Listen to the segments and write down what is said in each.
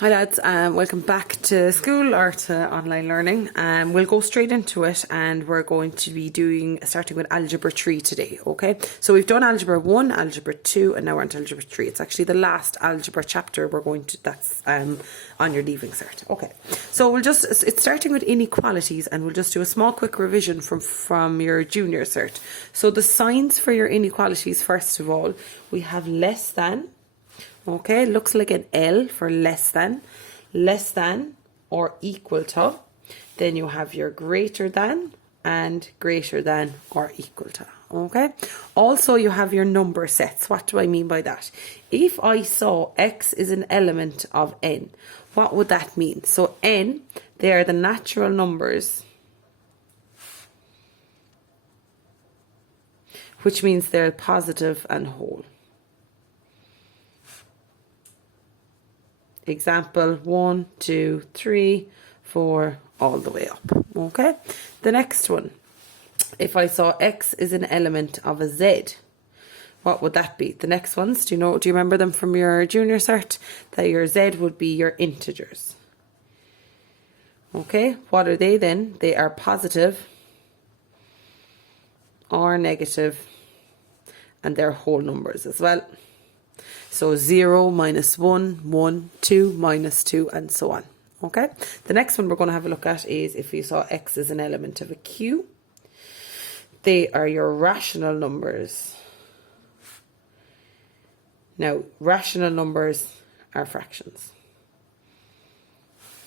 Hi lads, welcome back to school or to online learning. We'll go straight into it and we're going to be starting with Algebra 3 today, okay? So we've done Algebra 1, Algebra 2 and now we're on to Algebra 3. It's actually the last Algebra chapter that's on your Leaving Cert. Okay, so it's starting with inequalities and we'll just do a small quick revision from your Junior Cert. So the signs for your inequalities, first of all, we have less than. Okay, looks like an L for less than or equal to. Then you have your greater than and greater than or equal to. Okay, also you have your number sets. What do I mean by that? If I saw X is an element of N, what would that mean? So N, they are the natural numbers, which means they're positive and whole. Example 1, 2, 3, 4, all the way up. Okay. The next one, if I saw X is an element of a Z, what would that be? The next ones, do you remember them from your Junior Cert? That your Z would be your integers. Okay. What are they then? They are positive or negative, and they're whole numbers as well. So 0, minus 1, 1, 2, minus 2, and so on. Okay. The next one we're going to have a look at is if you saw X as an element of a Q. They are your rational numbers. Now, rational numbers are fractions.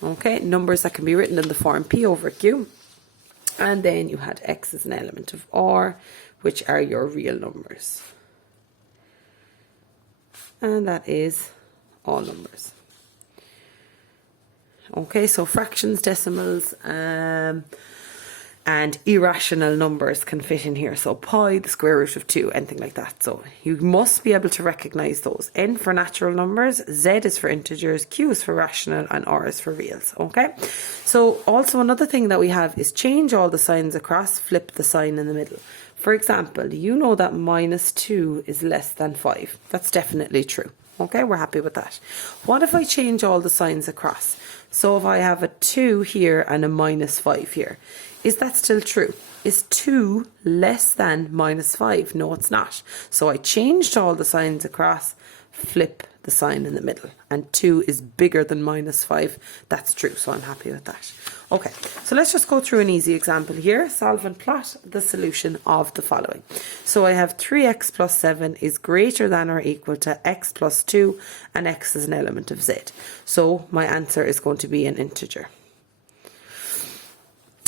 Okay. Numbers that can be written in the form P over Q. And then you had X as an element of R, which are your real numbers. And that is all numbers. Okay, so fractions, decimals, and irrational numbers can fit in here. So pi, the square root of 2, anything like that. So you must be able to recognize those. N for natural numbers, Z is for integers, Q is for rational, and R is for reals. Okay, so also another thing that we have is change all the signs across, flip the sign in the middle. For example, you know that minus 2 is less than 5. That's definitely true. Okay, we're happy with that. What if I change all the signs across? So if I have a 2 here and a minus 5 here, is that still true? Is 2 less than minus 5? No, it's not. So I changed all the signs across, flip the sign in the middle, and 2 is bigger than minus 5. That's true, so I'm happy with that. Okay, so let's just go through an easy example here. Solve and plot the solution of the following. So I have 3x plus 7 is greater than or equal to x plus 2, and x is an element of z. So my answer is going to be an integer.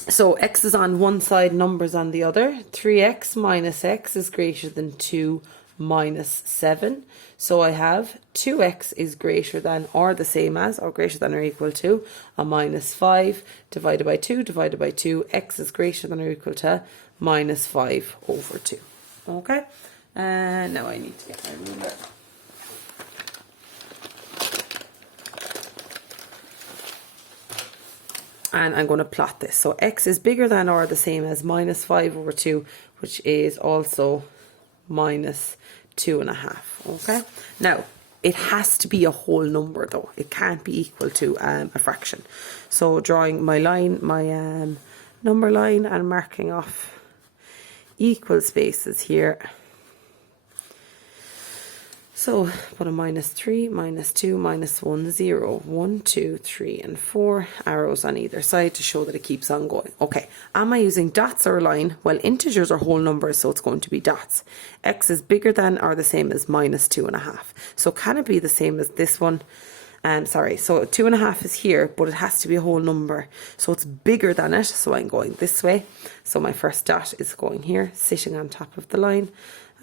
So x is on one side, numbers on the other. 3x minus x is greater than 2 minus 7. So I have 2x is greater than or the same as or greater than or equal to a minus 5 divided by 2 divided by 2. X is greater than or equal to minus 5 over 2. Okay, and now I need to get my ruler. And I'm going to plot this. So x is bigger than or the same as minus 5 over 2, which is also minus 2.5. Okay, now it has to be a whole number though. It can't be equal to a fraction. So drawing my line, my number line, and marking off equal spaces here. So put a minus 3, minus 2, minus 1, 0, 1, 2, 3, and 4 arrows on either side to show that it keeps on going. Okay, am I using dots or a line? Well, integers are whole numbers, so it's going to be dots. X is bigger than or the same as minus 2.5. So can it be the same as this one? Sorry, so 2.5 is here, but it has to be a whole number. So it's bigger than it, so I'm going this way. So my first dot is going here, sitting on top of the line.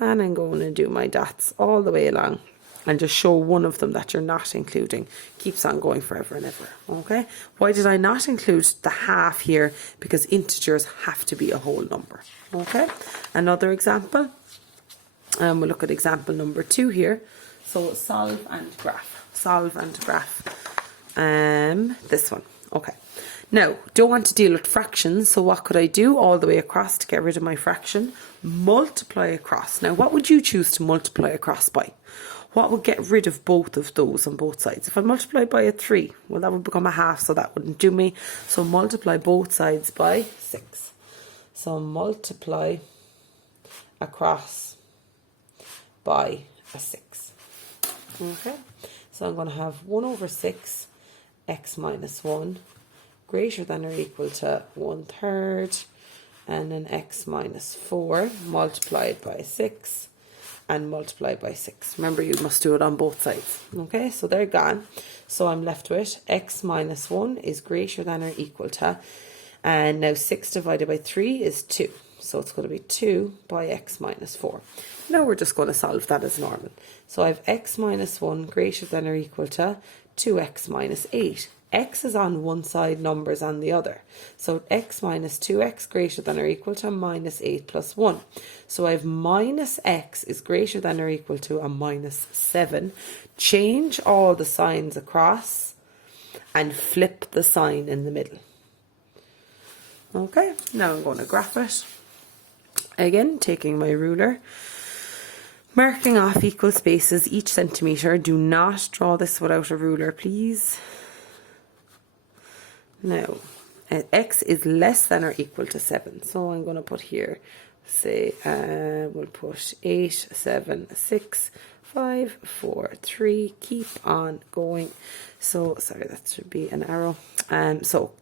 And I'm going to do my dots all the way along and just show one of them that you're not including. Keeps on going forever and ever. Okay. Why did I not include the half here? Because integers have to be a whole number. Okay. Another example. We'll look at example number 2 here. So solve and graph. Solve and graph. This one. Okay. Now, don't want to deal with fractions, so what could I do all the way across to get rid of my fraction? Multiply across. Now, what would you choose to multiply across by? what would get rid of both of those on both sides? If I multiply by a 3, well, that would become a half, so that wouldn't do me. So multiply both sides by 6. So multiply across by a 6. Okay, so I'm going to have 1 over 6 x minus 1 greater than or equal to 1/3, and then x minus 4 multiplied by 6 and multiplied by 6. Remember, you must do it on both sides. Okay, so they're gone. So I'm left with x minus 1 is greater than or equal to, and now 6 divided by 3 is 2. So it's going to be 2 by x minus 4. Now we're just going to solve that as normal. So I have x minus 1 greater than or equal to 2x minus 8. X is on one side, numbers on the other. So x minus 2x greater than or equal to minus 8 plus 1. So I have minus x is greater than or equal to a minus 7. Change all the signs across and flip the sign in the middle. Okay, now I'm going to graph it. Again, taking my ruler, marking off equal spaces each centimetre. Do not draw this without a ruler, please. Now, x is less than or equal to 7. So I'm going to put here, say, we'll put 8, 7, 6, 5, 4, 3. Keep on going. So, sorry, that should be an arrow. So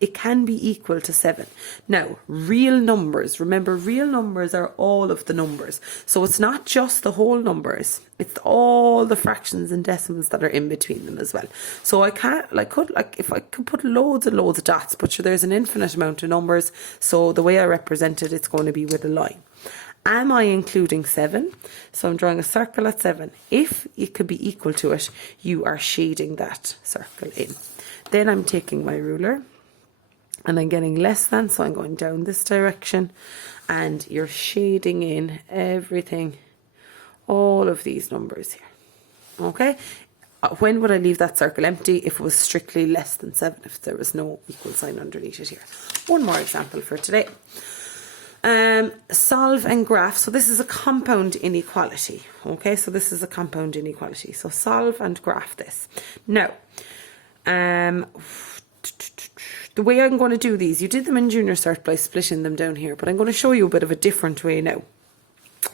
it can be equal to 7. Now, real numbers, remember, real numbers are all of the numbers. So it's not just the whole numbers, it's all the fractions and decimals that are in between them as well. So I if I could put loads and loads of dots, but sure, there's an infinite amount of numbers. So the way I represent it, it's going to be with a line. Am I including 7? So I'm drawing a circle at 7. If it could be equal to it, you are shading that circle in. Then I'm taking my ruler, and I'm getting less than, so I'm going down this direction, and you're shading in everything, all of these numbers here. Okay, when would I leave that circle empty? If it was strictly less than 7, if there was no equal sign underneath it here. One more example for today. Solve and graph. So this is a compound inequality. Okay, so this is a compound inequality. So solve and graph this. Now, the way I'm going to do these, you did them in junior cert by splitting them down here, but I'm going to show you a bit of a different way now.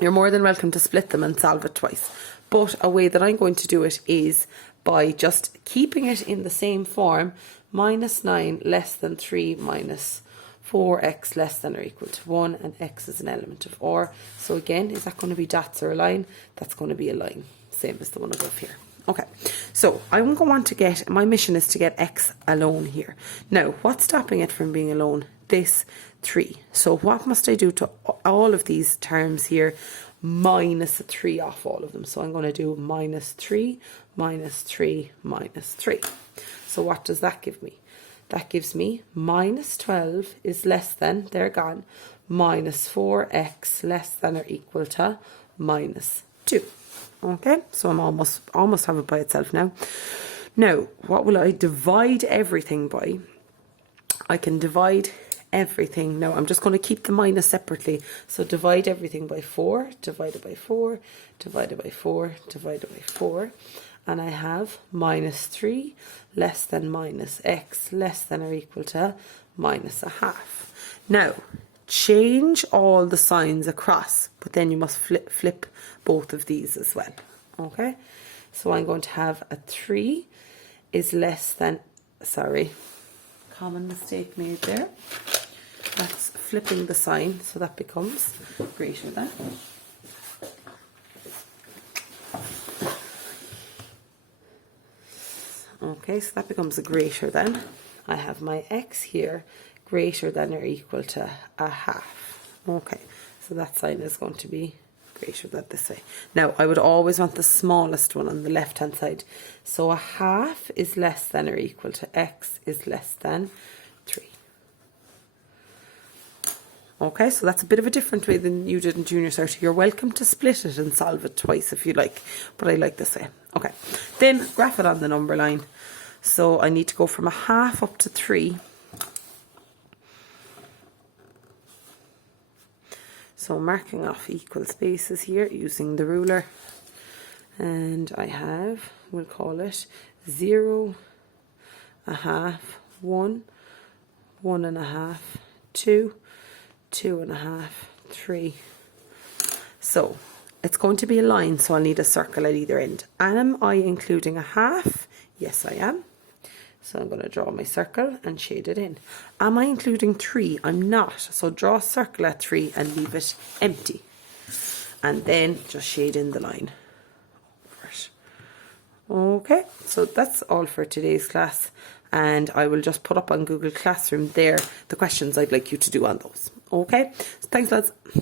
You're more than welcome to split them and solve it twice. But a way that I'm going to do it is by just keeping it in the same form, minus 9 less than 3 minus 4x less than or equal to 1, and x is an element of r. So again, is that going to be dots or a line? That's going to be a line, same as the one above here. Okay, so I'm going to want to get, my mission is to get x alone here. Now, what's stopping it from being alone? This 3. So what must I do to all of these terms here? Minus a 3 off all of them. So I'm going to do minus 3, minus 3, minus 3. So what does that give me? That gives me minus 12 is less than, they're gone, minus 4x less than or equal to minus 2. Okay, so I'm almost have it by itself now. Now, what will I divide everything by? I can divide everything. Now, I'm just going to keep the minus separately. So divide everything by 4, divided by 4, divided by 4, divided by 4. And I have minus 3 less than minus x less than or equal to minus a half. Now, change all the signs across, but then you must flip both of these as well. Okay, so I'm going to have a 3 is less than, sorry, common mistake made there. That's flipping the sign, so that becomes greater than. Okay, so that becomes a greater than. I have my x here greater than or equal to a half. Okay, so that sign is going to be greater than this way. Now, I would always want the smallest one on the left hand side. So a half is less than or equal to x is less than 3. Okay, so that's a bit of a different way than you did in junior cert. You're welcome to split it and solve it twice if you like, but I like this way. Okay, then graph it on the number line. So I need to go from a half up to 3. So marking off equal spaces here using the ruler. And I have, we'll call it 0, a half, 1, 1 and a half, 2, 2 and a half, 3. So it's going to be a line, so I'll need a circle at either end. Am I including a half? Yes, I am. So I'm going to draw my circle and shade it in. Am I including 3? I'm not. So draw a circle at 3 and leave it empty. And then just shade in the line. Okay, so that's all for today's class. And I will just put up on Google Classroom there the questions I'd like you to do on those. Okay, so thanks lads.